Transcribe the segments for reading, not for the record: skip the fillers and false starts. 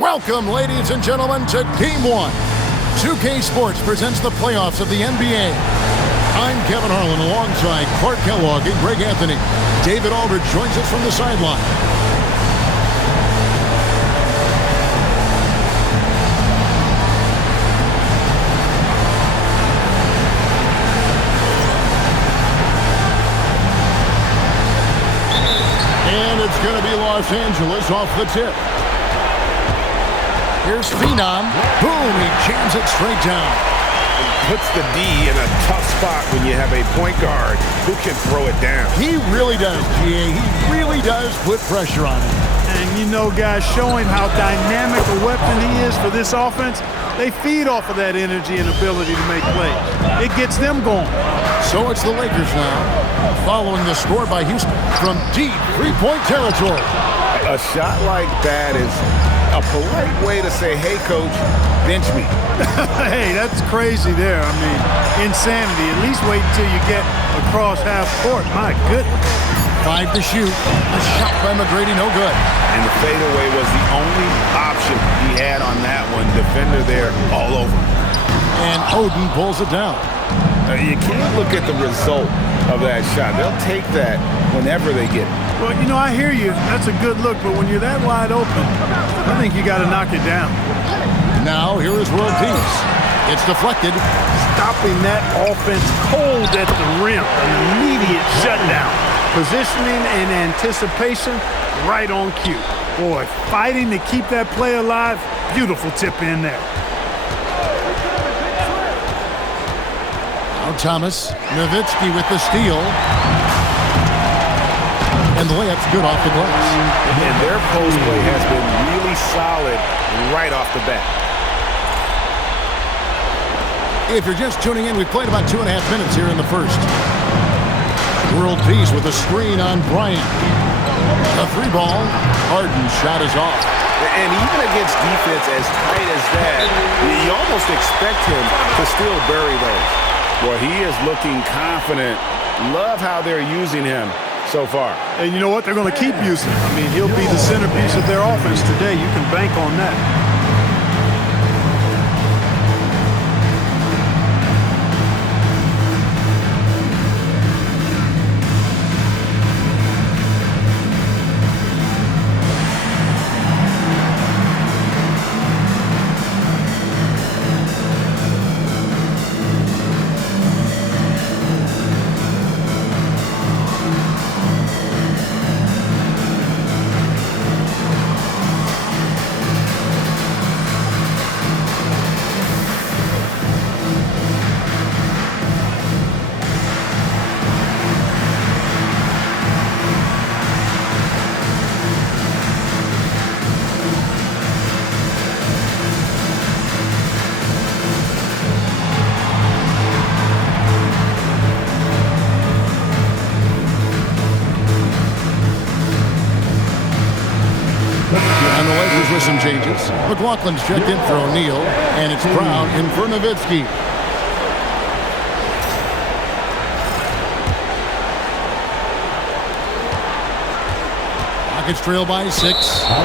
Welcome, ladies and gentlemen, to Game 1. 2K Sports presents the playoffs of the NBA. I'm Kevin Harlan alongside Clark Kellogg and Greg Anthony. David Aldridge joins us from the sideline. And it's going to be Los Angeles off the tip. Here's Phenom. Boom, he jams it straight down. Puts the D in a tough spot when you have a point guard who can throw it down. He really does, GA. He really does put pressure on him. And you know, guys, showing how dynamic a weapon he is for this offense, they feed off of that energy and ability to make plays. It gets them going. So it's the Lakers now, following the score by Houston from deep three-point territory. A shot like that is a polite way to say, hey, coach, bench me. Hey, that's crazy there. I mean, insanity. At least wait until you get across half court. My goodness. 5 to shoot. A shot by McGrady, no good. And the fadeaway was the only option he had on that one. Defender there all over. And Oden pulls it down. You can't look at the result of that shot. They'll take that whenever they get it. Well, you know, I hear you. That's a good look, but when you're that wide open, I think you got to knock it down. Now, here is World Peace. It's deflected. Stopping that offense cold at the rim. An immediate shutdown. Positioning and anticipation right on cue. Boy, fighting to keep that play alive. Beautiful tip in there. Now Thomas. Nowitzki with the steal. And the layup's good off the glass. And their post play has been really solid right off the bat. If you're just tuning in, we've played about 2.5 minutes here in the first. World Peace with a screen on Bryant. A 3-ball. Harden's shot is off. And even against defense as tight as that, you almost expect him to still bury those. Well, he is looking confident. Love how they're using him so far. And you know what? They're going to keep using him. I mean, he'll be the centerpiece of their offense today. You can bank on that. And the Lakers with some changes. McLaughlin's checked in for O'Neal, and it's Brown in for Nowitzki. Rockets trail by 6,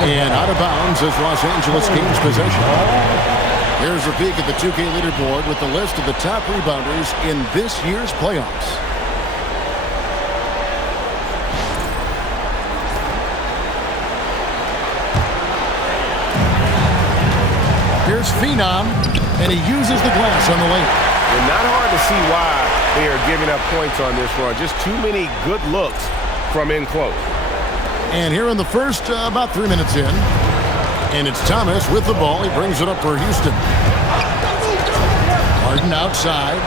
and out of bounds as Los Angeles gains possession. Here's a peek at the 2K leaderboard with the list of the top rebounders in this year's playoffs. Here's Phenom, and he uses the glass on the lane. And not hard to see why they are giving up points on this run. Just too many good looks from in close. And here in the first, about 3 minutes in. And it's Thomas with the ball. He brings it up for Houston. Harden outside.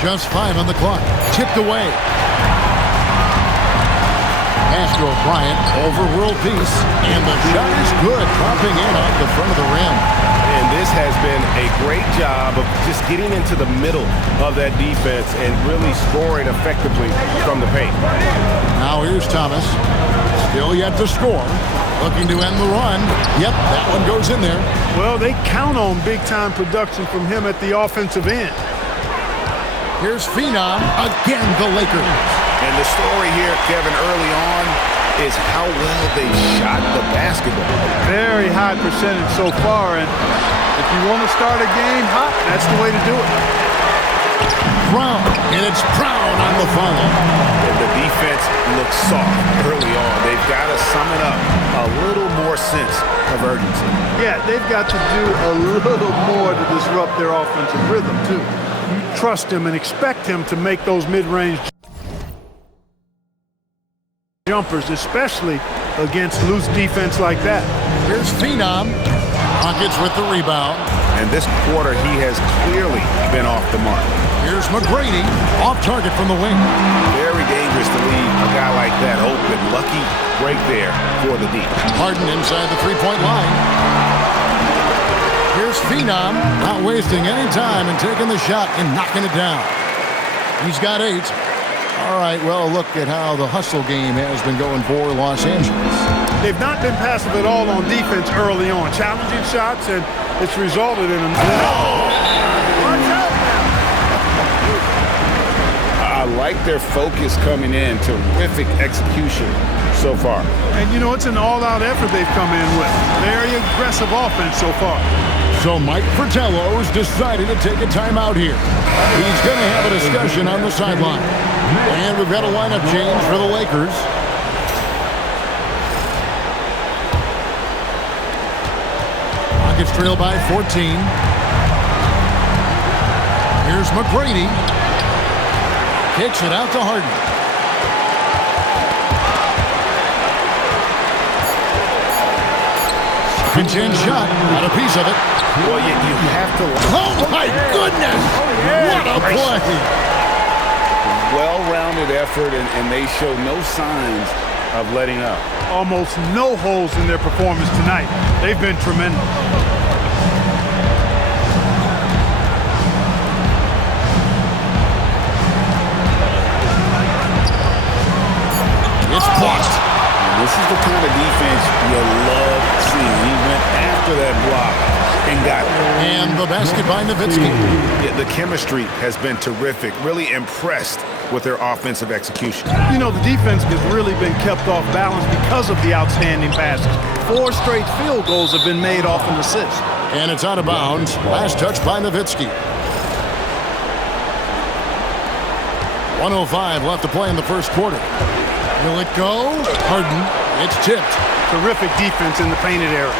Just 5 on the clock. Tipped away. Pass to Bryant over World Peace. And the shot is good. Dropping in off the front of the rim. And this has been a great job of just getting into the middle of that defense and really scoring effectively from the paint. Now here's Thomas. Still yet to score. Looking to end the run. Yep, that one goes in there. Well, they count on big-time production from him at the offensive end. Here's Phenom. Again, the Lakers. And the story here, Kevin, early on, is how well they shot the basketball. Very high percentage so far, and if you want to start a game hot, that's the way to do it. Brown, and it's Brown on the follow. And the defense looks soft early on. They've got to sum it up a little more sense of urgency. Yeah, they've got to do a little more to disrupt their offensive rhythm, too. You trust him and expect him to make those mid-range jumpers, especially against loose defense like that. Here's Phenom. Rockets with the rebound. And this quarter, he has clearly been off the mark. Here's McGrady, off target from the wing. Very dangerous to leave a guy like that open. Lucky break there for the D. Harden inside the three-point line. Here's Phenom, not wasting any time and taking the shot and knocking it down. He's got 8. All right, well, look at how the hustle game has been going for Los Angeles. They've not been passive at all on defense early on. Challenging shots, and it's resulted in them. Watch out now. I like their focus coming in. Terrific execution so far. And, you know, it's an all-out effort they've come in with. Very aggressive offense so far. So Mike Fratello's decided to take a timeout here. He's going to have a discussion on the sideline. And we've got a lineup change for the Lakers. Rockets trail by 14. Here's McGrady. Kicks it out to Harden. Second shot. Got a piece of it. Well, you have to... Oh, my goodness! What a play! Well-rounded effort, and they show no signs of letting up. Almost no holes in their performance tonight. They've been tremendous. It's blocked. This is the kind of defense you love seeing. He went after that block and got it. And the basket by Nowitzki. Yeah, the chemistry has been terrific. Really impressed with their offensive execution. You know, the defense has really been kept off balance because of the outstanding passes. 4 straight field goals have been made off an assist. And it's out of bounds. Last touch by Nowitzki. 1:05 left to play in the first quarter. Will it go? Harden. It's tipped. Terrific defense in the painted area.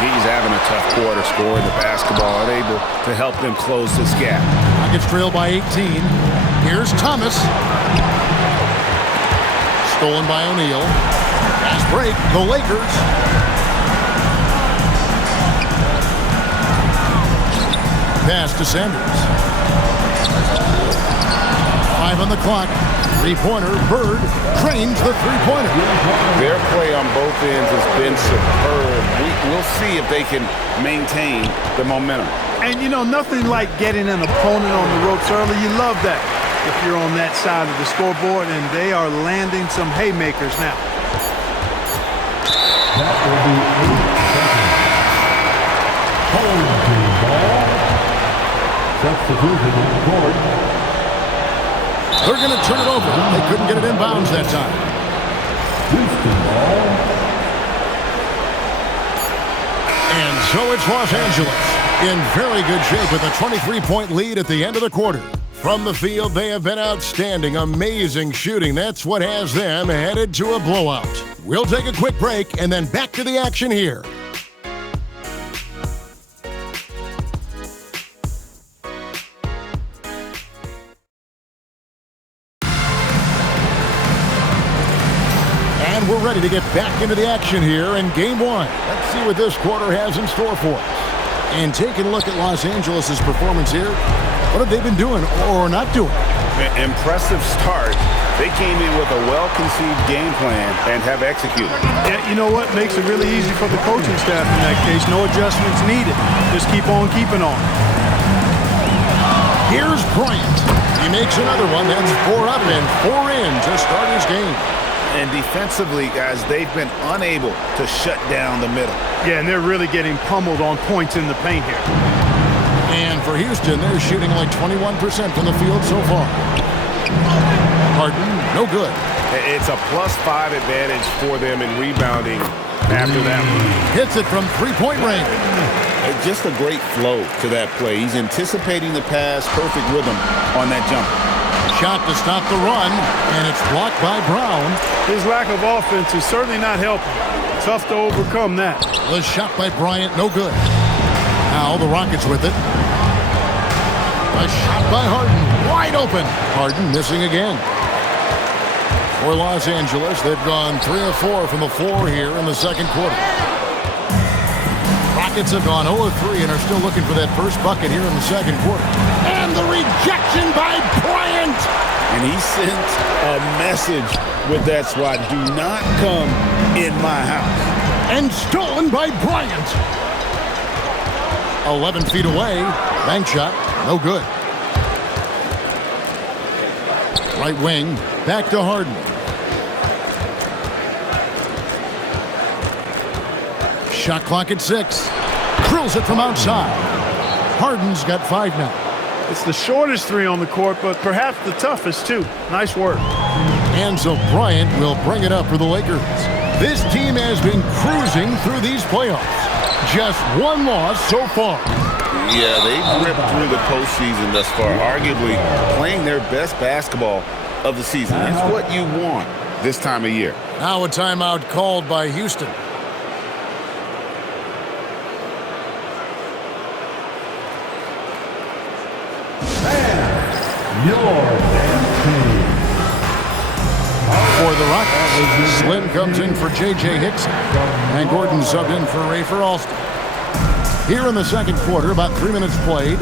He's having a tough quarter, scoring the basketball, unable to help them close this gap. Rockets trail by 18. Here's Thomas. Stolen by O'Neal. Fast break. The Lakers. Pass to Sanders. 5 on the clock. Three-pointer. Bird trains the three-pointer. Their play on both ends has been superb. We'll see if they can maintain the momentum. And, you know, nothing like getting an opponent on the ropes early. You love that if you're on that side of the scoreboard, and they are landing some haymakers now. That will be 8 seconds. Home team ball. Substitution on the court. They're going to turn it over. They couldn't get it in bounds that time. Houston ball. And so it's Los Angeles in very good shape with a 23-point lead at the end of the quarter. From the field, they have been outstanding. Amazing shooting. That's what has them headed to a blowout. We'll take a quick break and then back to the action here. And we're ready to get back into the action here in Game 1. Let's see what this quarter has in store for us. And taking a look at Los Angeles' performance here, what have they been doing or not doing? Impressive start. They came in with a well-conceived game plan and have executed. Yeah, you know what? Makes it really easy for the coaching staff in that case. No adjustments needed. Just keep on keeping on. Here's Bryant. He makes another one. That's 4 up and 4 in to start his game. And defensively, guys, they've been unable to shut down the middle. Yeah, and they're really getting pummeled on points in the paint here. And for Houston, they're shooting like 21% from the field so far. Harden, no good. It's a +5 advantage for them in rebounding after that one. Hits it from three-point range. Just a great flow to that play. He's anticipating the pass, perfect rhythm on that jump. Shot to stop the run, and it's blocked by Brown. His lack of offense is certainly not helping. Tough to overcome that. The shot by Bryant, no good. Now the Rockets with it. A shot by Harden, wide open. Harden missing again. For Los Angeles, they've gone 3 of 4 from the floor here in the second quarter. Rockets have gone 0 of 3 and are still looking for that first bucket here in the second quarter. And the rejection by Bryant. And he sent a message with that swat. Do not come in my house. And stolen by Bryant. 11 feet away. Bank shot. No good. Right wing. Back to Harden. Shot clock at 6. Drills it from outside. Harden's got 5 now. It's the shortest three on the court, but perhaps the toughest, too. Nice work. And so Bryant will bring it up for the Lakers. This team has been cruising through these playoffs. Just one loss so far. Yeah, they've ripped through the postseason thus far, arguably playing their best basketball of the season. That's what you want this time of year. Now a timeout called by Houston. For the Rockets, Slim comes in for J.J. Hickson, and Gordon subbed in for Rafer Alston. Here in the second quarter, about 3 minutes played.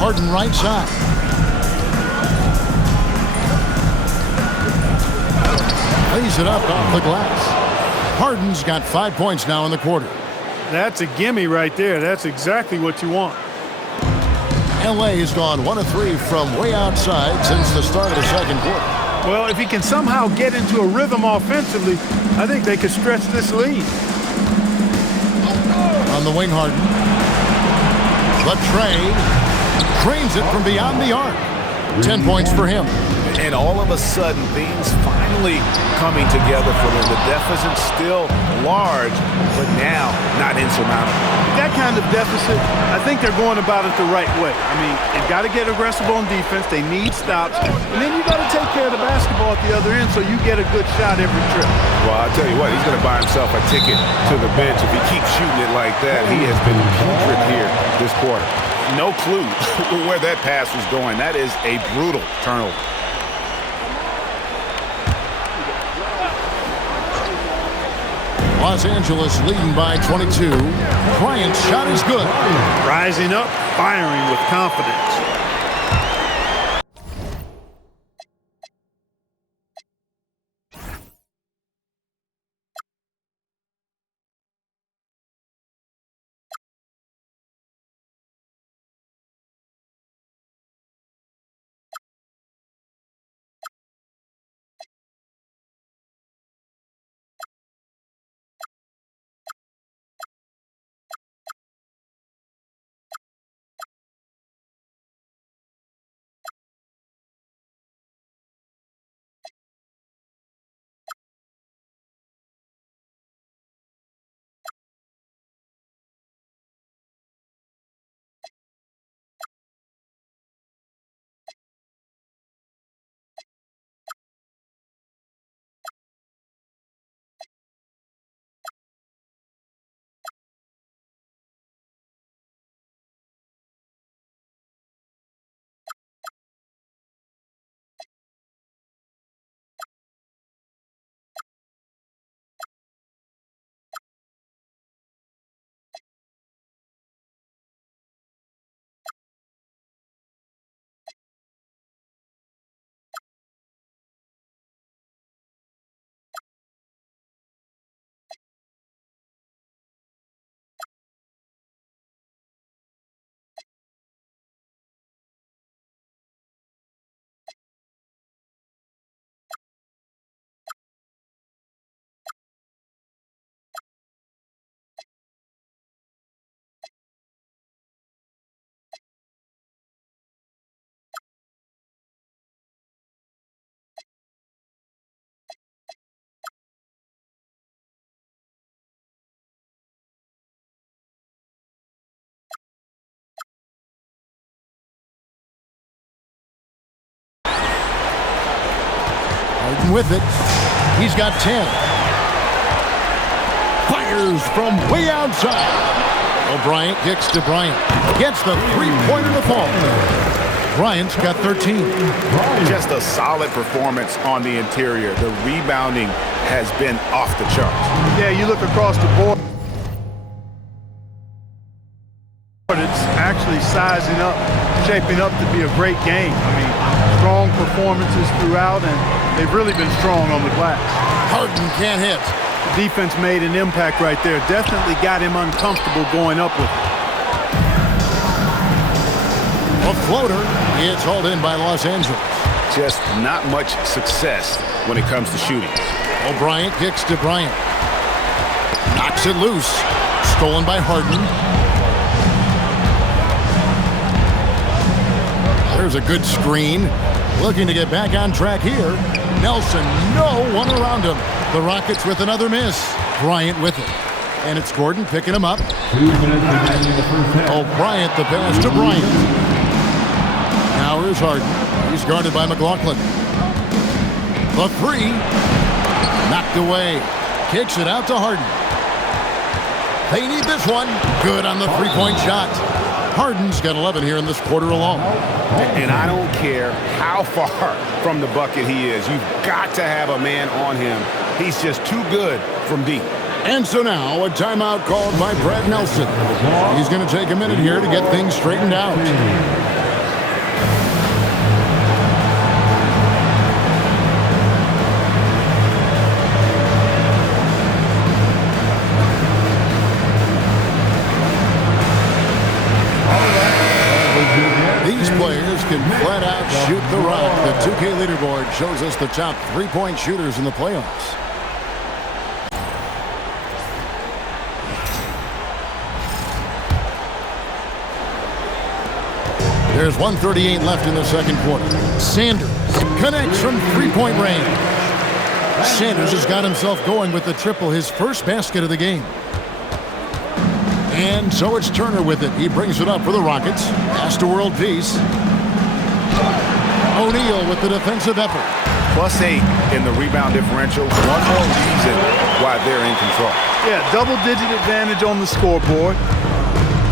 Harden right side. Lays it up off the glass. Harden's got 5 points now in the quarter. That's a gimme right there. That's exactly what you want. L.A. has gone 1 of 3 from way outside since the start of the second quarter. Well, if he can somehow get into a rhythm offensively, I think they could stretch this lead. On the wing, Harden. The trade. Drains it from beyond the arc. 10 points for him. And all of a sudden, things finally coming together for them. The deficit's still large, but now not insurmountable. That kind of deficit, I think they're going about it the right way. I mean, they've got to get aggressive on defense. They need stops. And then you got to take care of the basketball at the other end so you get a good shot every trip. Well, I'll tell you what, he's going to buy himself a ticket to the bench. If he keeps shooting it like that, he has been putrid here this quarter. No clue where that pass was going. That is a brutal turnover. Los Angeles leading by 22. Bryant's shot is good. Rising up, firing with confidence. Harden with it. He's got 10. Fires from way outside. O'Bryant kicks to Bryant. Gets the three-pointer to fall. Bryant's got 13. Just a solid performance on the interior. The rebounding has been off the charts. Yeah, you look across the board. It's actually sizing up, shaping up to be a great game. I mean, strong performances throughout, and they've really been strong on the glass. Harden can't hit. The defense made an impact right there. Definitely got him uncomfortable going up with it. A floater. It's hauled in by Los Angeles. Just not much success when it comes to shooting. O'Bryant kicks to Bryant. Knocks it loose. Stolen by Harden. There's a good screen. Looking to get back on track here. Nelson, no one around him. The Rockets with another miss. Bryant with it. And it's Gordon picking him up. 2 minutes remaining in the first half. O'Bryant the pass to Bryant. Now here's Harden. He's guarded by McLaughlin. The three. Knocked away. Kicks it out to Harden. They need this one. Good on the three-point shot. Harden's got 11 here in this quarter alone. And I don't care how far from the bucket he is. You've got to have a man on him. He's just too good from deep. And so now a timeout called by Brad Nelson. He's going to take a minute here to get things straightened out. These players can flat out shoot the rock. The 2K leaderboard shows us the top three-point shooters in the playoffs. There's 1:38 left in the second quarter. Sanders connects from three-point range. Sanders has got himself going with the triple, his first basket of the game. And so it's Turner with it. He brings it up for the Rockets. Pass to World Peace. O'Neal with the defensive effort. +8 in the rebound differential. One more reason why they're in control. Yeah, double-digit advantage on the scoreboard.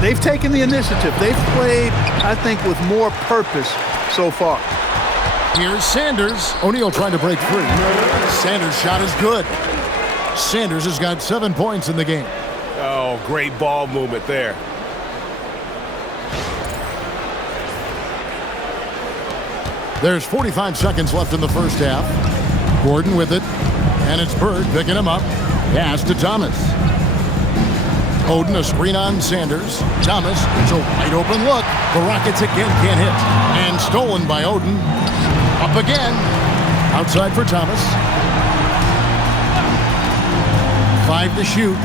They've taken the initiative. They've played, I think, with more purpose so far. Here's Sanders. O'Neal trying to break free. Sanders' shot is good. Sanders has got 7 points in the game. Oh, great ball movement there. There's 45 seconds left in the first half. Gordon with it. And it's Bird picking him up. Pass to Thomas. Oden, a screen on Sanders. Thomas, it's a wide open look. The Rockets again can't hit. And stolen by Oden. Up again. Outside for Thomas. 5 to shoot.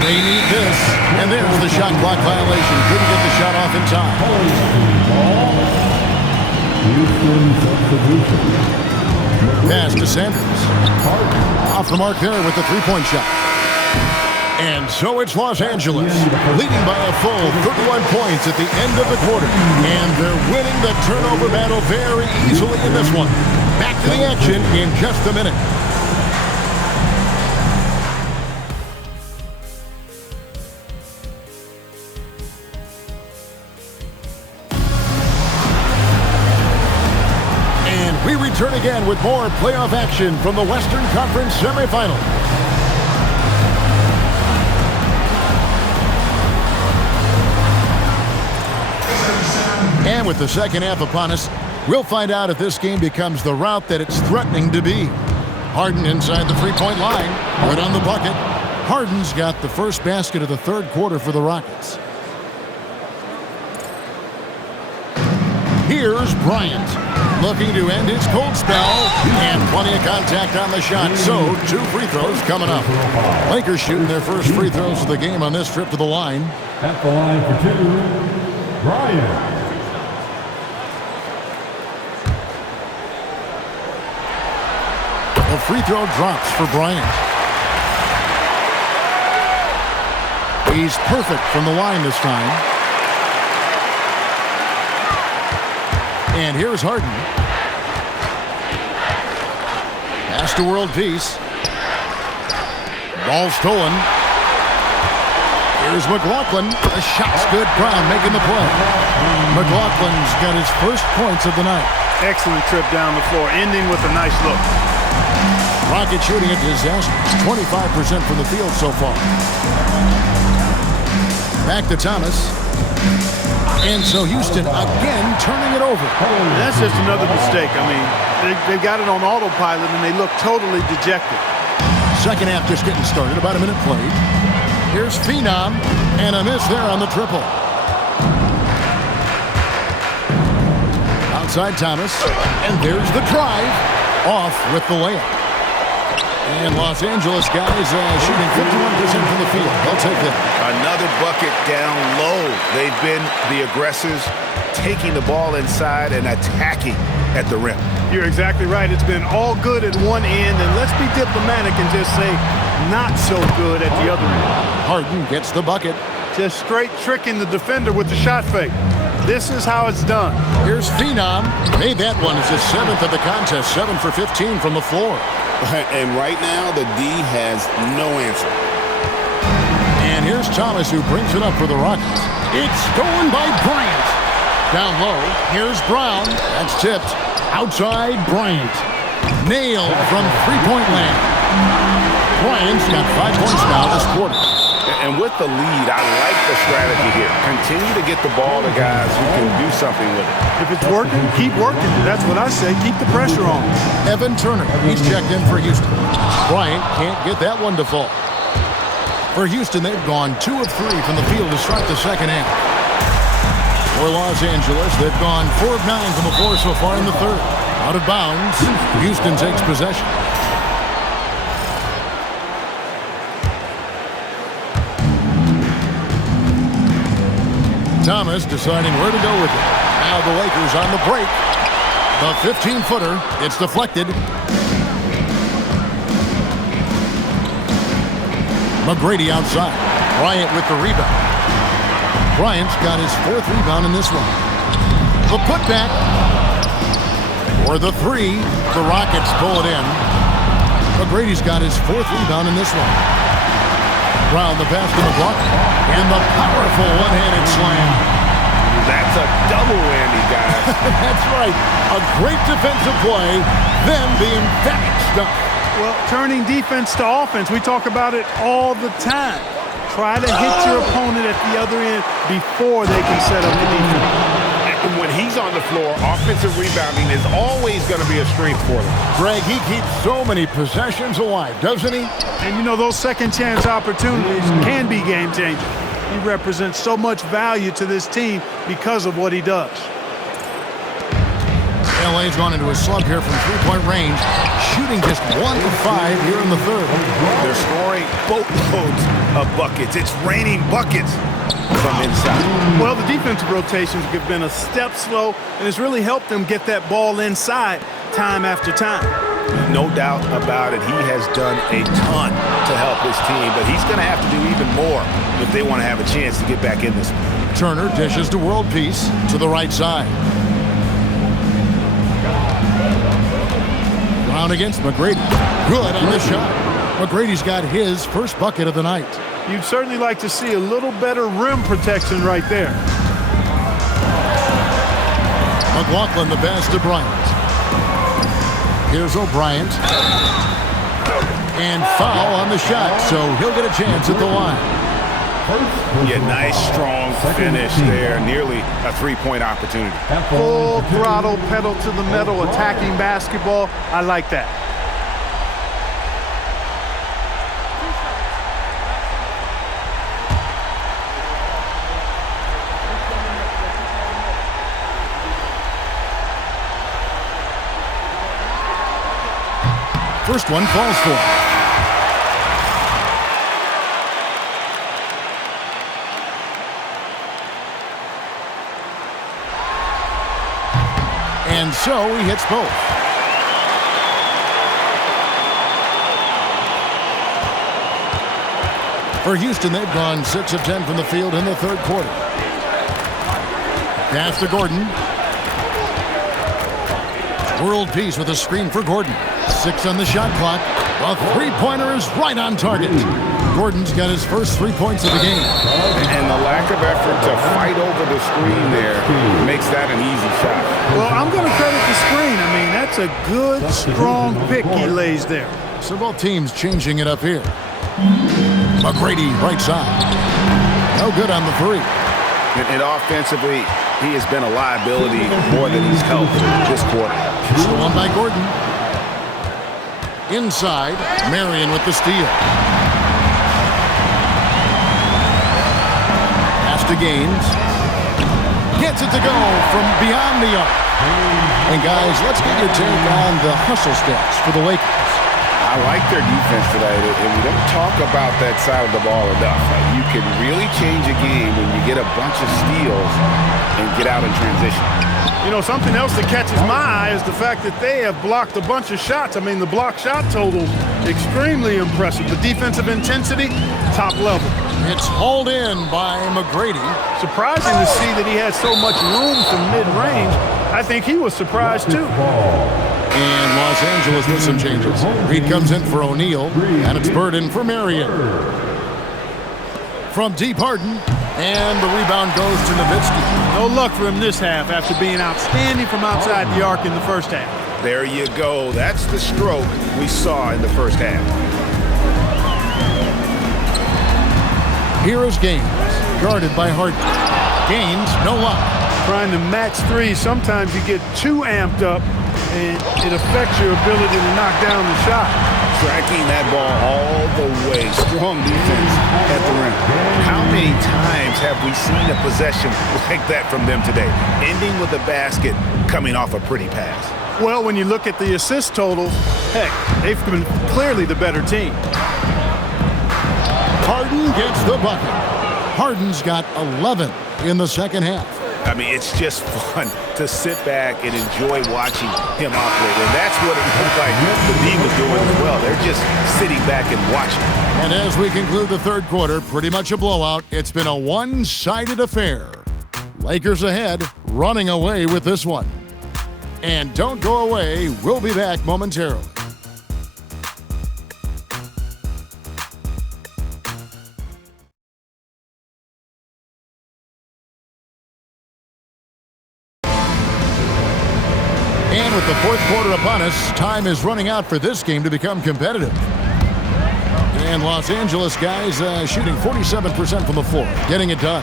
They need this. And there's the shot clock violation. Couldn't get the shot off in time. Houston substitution. Pass to Sanders. Off the mark there with the three-point shot. And so it's Los Angeles, leading by a full 31 points at the end of the quarter. And they're winning the turnover battle very easily in this one. Back to the action in just a minute. We return again with more playoff action from the Western Conference semifinal. And with the second half upon us, we'll find out if this game becomes the route that it's threatening to be. Harden inside the three-point line, right on the bucket. Harden's got the first basket of the third quarter for the Rockets. Here's Bryant, looking to end his cold spell, and plenty of contact on the shot, so 2 free throws coming up. Lakers shooting their first free throws of the game on this trip to the line. At the line for 2, Bryant. The free throw drops for Bryant. He's perfect from the line this time. And here's Harden. to world peace. Ball stolen. Here's McLaughlin. The shot's good. Brown making the play. McLaughlin's got his first points of the night. Excellent trip down the floor, ending with a nice look. Rocket shooting a disaster. 25% from the field so far. Back to Thomas. And so Houston again turning it over. That's just another mistake. I mean, they got it on autopilot and they look totally dejected. Second half just getting started. About a minute played. Here's Phenom. And a miss there on the triple. Outside Thomas. And there's the drive. Off with the layup. And Los Angeles guys shooting 51% from the field. They'll take that. Another bucket down low. They've been the aggressors, taking the ball inside and attacking at the rim. You're exactly right. It's been all good at one end, and let's be diplomatic and just say not so good at the other end. Harden gets the bucket. Just straight tricking the defender with the shot fake. This is how it's done. Here's Phenom. Made that one. It's his 7th of the contest. 7 for 15 from the floor. And right now, the D has no answer. And here's Thomas, who brings it up for the Rockets. It's stolen by Bryant. Down low, here's Brown. That's tipped. Outside, Bryant. Nailed from three-point land. Bryant's got 5 points now this quarter. And with the lead, I like the strategy here. Continue to get the ball to guys who can do something with it. If it's working, keep working. That's what I say. Keep the pressure on. Evan Turner, he's checked in for Houston. Bryant can't get that one to fall. For Houston, they've gone 2 of 3 from the field to start the second half. For Los Angeles, they've gone 4 of 9 from the floor so far in the third. Out of bounds, Houston takes possession. Thomas deciding where to go with it. Now the Lakers on the break. The 15-footer. It's deflected. McGrady outside. Bryant with the rebound. Bryant's got his 4th rebound in this one. The putback. For the 3. The Rockets pull it in. McGrady's got his 4th rebound in this one. Brown the pass to McLaughlin. And the powerful one-handed slam. That's a double whammy, guys. That's right. A great defensive play, then the emphatic stuff. Well, turning defense to offense, we talk about it all the time. Try to hit your opponent at the other end before they can set up the defense. And when he's on the floor, offensive rebounding is always going to be a strength for them. Greg, he keeps so many possessions alive, doesn't he? And you know, those second chance opportunities can be game changers. He represents so much value to this team because of what he does. LA's gone into a slump here from three-point range, shooting just 1 of 5 here in the third. They're scoring boatloads of buckets. It's raining buckets from inside. Well, the defensive rotations have been a step slow, and it's really helped them get that ball inside time after time. No doubt about it. He has done a ton to help his team, but he's going to have to do even more if they want to have a chance to get back in this one. Turner dishes to world peace to the right side. Brown against McGrady. Good on the shot. McGrady's got his first bucket of the night. You'd certainly like to see a little better rim protection right there. McLaughlin the pass to Bryant. Here's O'Bryant. And foul on the shot, so he'll get a chance at the line. Yeah, nice, strong finish there. Nearly a three-point opportunity. Full throttle, pedal to the metal, attacking basketball. I like that. First one falls for him. And so he hits both. For Houston, they've gone 6 of 10 from the field in the third quarter. Pass to Gordon. World Peace with a screen for Gordon. 6 on the shot clock. A three-pointer is right on target. Gordon's got his first 3 points of the game. And the lack of effort to fight over the screen there makes that an easy shot. Well, I'm going to credit the screen. I mean, that's a good, strong pick he lays there. So both teams changing it up here. McGrady, right side. No good on the three. And offensively, he has been a liability more than he's helped this quarter. Stolen by Gordon. Inside, Marion with the steal. Pass to Gaines. Gets it to go from beyond the arc. And guys, let's get your take on the hustle stats for the Lakers. I like their defense tonight, and we don't talk about that side of the ball enough. You can really change a game when you get a bunch of steals and get out in transition. You know, something else that catches my eye is the fact that they have blocked a bunch of shots. I mean, the block shot total, extremely impressive. The defensive intensity, top level. It's hauled in by McGrady. Surprising to see that he had so much room from mid-range. I think he was surprised, too. And Los Angeles with some changes. Reed comes in for O'Neal, and it's Burden for Marion. From deep, Harden, and the rebound goes to Nowitzki. No luck for him this half after being outstanding from outside the arc in the first half. There you go. That's the stroke we saw in the first half. Here is Gaines, guarded by Harden. Gaines, no luck. Trying to match threes, sometimes you get too amped up, and it affects your ability to knock down the shot. Tracking that ball all the way. Strong defense at the rim. How many times have we seen a possession like that from them today? Ending with a basket, coming off a pretty pass. Well, when you look at the assist totals, heck, they've been clearly the better team. Harden gets the bucket. Harden's got 11 in the second half. I mean, it's just fun to sit back and enjoy watching him operate. And that's what it looked like the D was doing as well. They're just sitting back and watching. And as we conclude the third quarter, pretty much a blowout. It's been a one-sided affair. Lakers ahead, running away with this one. And don't go away. We'll be back momentarily. And with the fourth quarter upon us, time is running out for this game to become competitive. And Los Angeles guys shooting 47% from the floor, getting it done.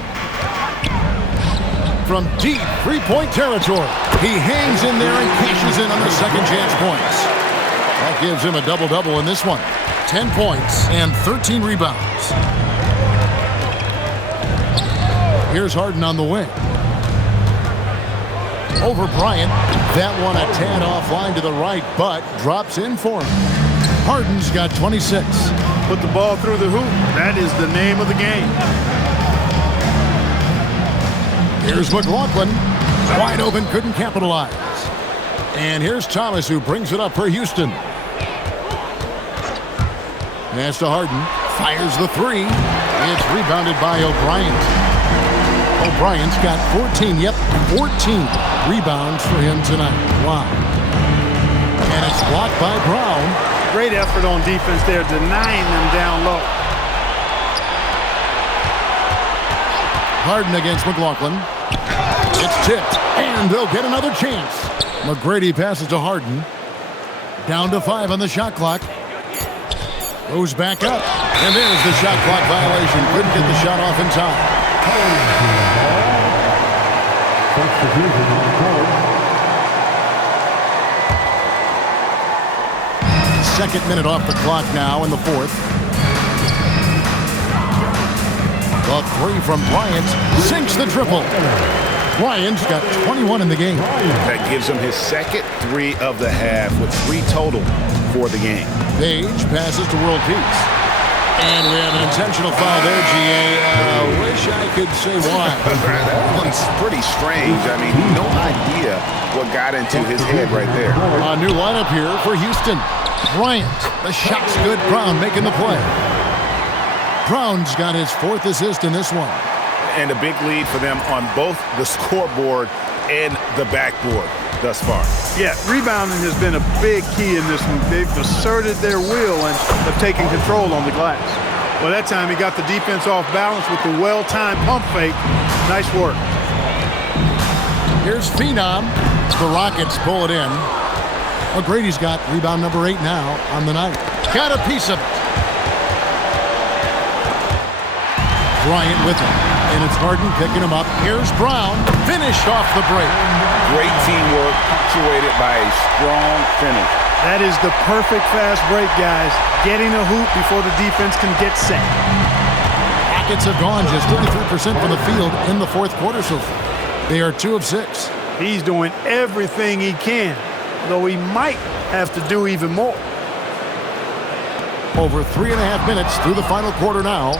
From deep three-point territory, he hangs in there and cashes in on the second chance points. That gives him a double-double in this one. 10 points and 13 rebounds. Here's Harden on the wing. Over Bryant. That one a tad offline to the right, but drops in for him. Harden's got 26. Put the ball through the hoop. That is the name of the game. Here's McLaughlin. Wide open, couldn't capitalize. And here's Thomas, who brings it up for Houston. Pass to Harden. Fires the three. It's rebounded by O'Brien. O'Brien's got 14. Yep, 14 rebounds for him tonight. Wow. And it's blocked by Brown. Great effort on defense there, denying them down low. Harden against McLaughlin. It's tipped, and they'll get another chance. McGrady passes to Harden. Down to 5 on the shot clock. Goes back up. And there's the shot clock violation. Couldn't get the shot off in time. Second minute off the clock now in the fourth. The three from Bryant sinks the triple. Bryant's got 21 in the game. That gives him his second three of the half with 3 total for the game. Page passes to World Peace. And we have an intentional foul there, GA. Wish I could say why. That one's pretty strange. I mean, no idea what got into his head right there. A new lineup here for Houston. Bryant, the shot's good. Brown making the play. Brown's got his 4th assist in this one. And a big lead for them on both the scoreboard and the backboard. thus far. Yeah, rebounding has been a big key in this one. They've asserted their will and have taken control on the glass. Well, that time he got the defense off balance with the well-timed pump fake. Nice work. Here's Phenom. The Rockets pull it in. O'Grady's got rebound number 8 now on the night. Got a piece of it. Bryant with him. And it's Harden picking him up. Here's Brown. Finished off the break. Great teamwork punctuated by a strong finish. That is the perfect fast break, guys. Getting a hoop before the defense can get set. Rockets have gone just 53% from the field in the fourth quarter so far. They are 2 of 6. He's doing everything he can, though he might have to do even more. Over 3.5 minutes through the final quarter now.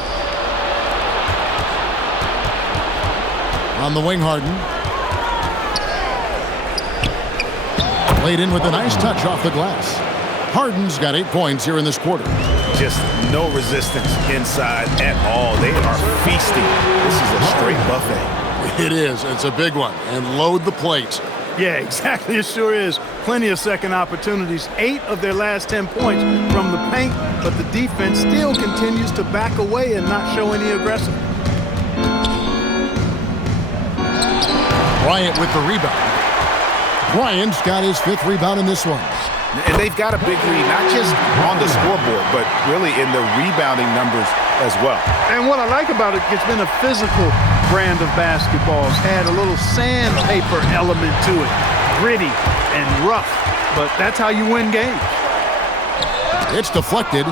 On the wing, Harden. Played in with a nice touch off the glass. Harden's got 8 points here in this quarter. Just no resistance inside at all. They are feasting. This is a straight buffet. It is. It's a big one. And load the plates. Yeah, exactly. It sure is. Plenty of second opportunities. 8 of their last 10 points from the paint, but the defense still continues to back away and not show any aggression. Bryant with the rebound. Bryant's got his 5th rebound in this one. And they've got a big lead, not just on the scoreboard, but really in the rebounding numbers as well. And what I like about it, it's been a physical brand of basketball. It's had a little sandpaper element to it. Gritty and rough, but that's how you win games. It's deflected.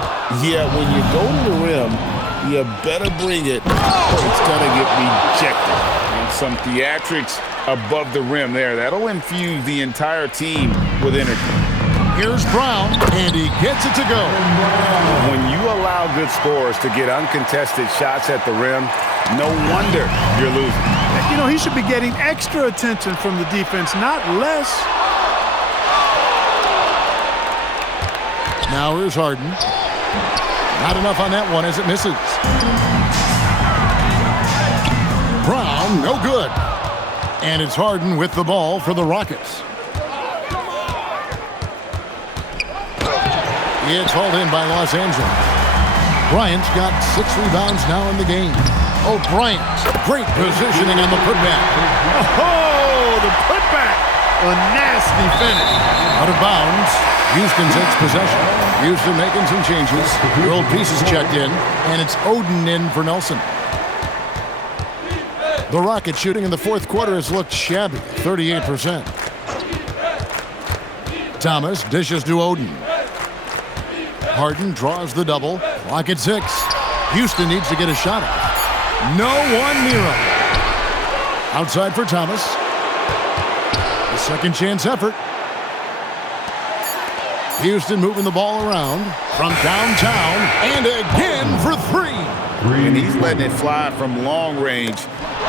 Yeah, when you go to the rim, you better bring it. It's going to get rejected. And some theatrics above the rim there. That'll infuse the entire team with energy. Here's Brown, and he gets it to go. When you allow good scorers to get uncontested shots at the rim, no wonder you're losing. You know, he should be getting extra attention from the defense, not less. Now here's Harden. Not enough on that one as it misses. Brown, no good. And it's Harden with the ball for the Rockets. It's hauled in by Los Angeles. Bryant's got 6 rebounds now in the game. Oh, Bryant, great positioning on the putback. Oh, the putback. A nasty finish. Out of bounds. Houston takes possession. Houston making some changes. The old pieces checked in, and it's Oden in for Nelson. The Rockets shooting in the fourth quarter has looked shabby, 38%. Thomas dishes to Oden. Harden draws the double. Clock at 6. Houston needs to get a shot off. No one near him. Outside for Thomas. A second chance effort. Houston moving the ball around from downtown and again for 3. And he's letting it fly from long range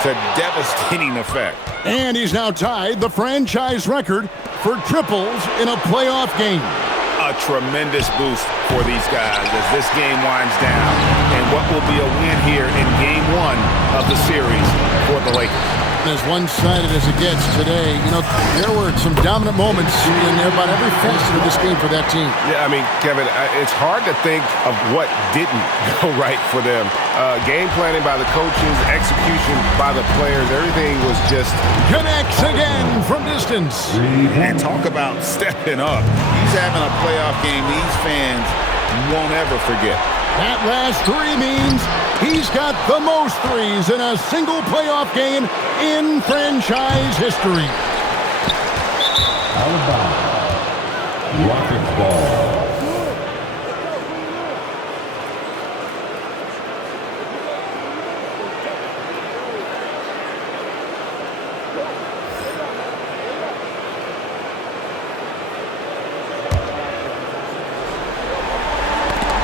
to devastating effect. And he's now tied the franchise record for triples in a playoff game. A tremendous boost for these guys as this game winds down and what will be a win here in Game 1 of the series for the Lakers. As one-sided as it gets today, you know, there were some dominant moments in about every facet of this game for that team. Yeah, I mean, Kevin, it's hard to think of what didn't go right for them. Game planning by the coaches, execution by the players, everything was just... Connects again from distance. And talk about stepping up. He's having a playoff game these fans won't ever forget. That last 3 means he's got the most threes in a single playoff game in franchise history. Out of bounds. Rockets ball.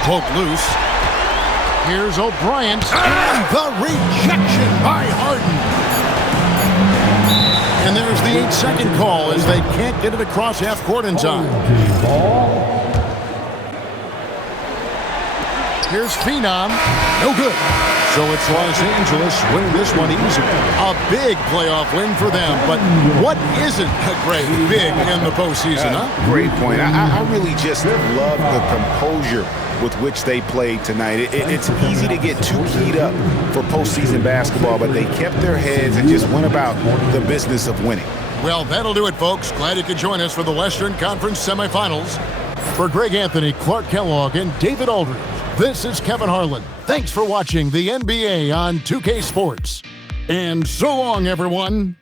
Poke loose. Here's O'Brien, and the rejection by Harden. And there's the 8-second call as they can't get it across half court in time. Here's Phenom. No good. So it's Los Angeles winning this one easy. A big playoff win for them. But what isn't a great big in the postseason, huh? Great point. I really just love the composure with which they played tonight. It's easy to get too keyed up for postseason basketball, but they kept their heads and just went about the business of winning. Well, that'll do it, folks. Glad you could join us for the Western Conference semifinals. For Greg Anthony, Clark Kellogg, and David Aldridge, this is Kevin Harlan. Thanks for watching the NBA on 2K Sports. And so long, everyone.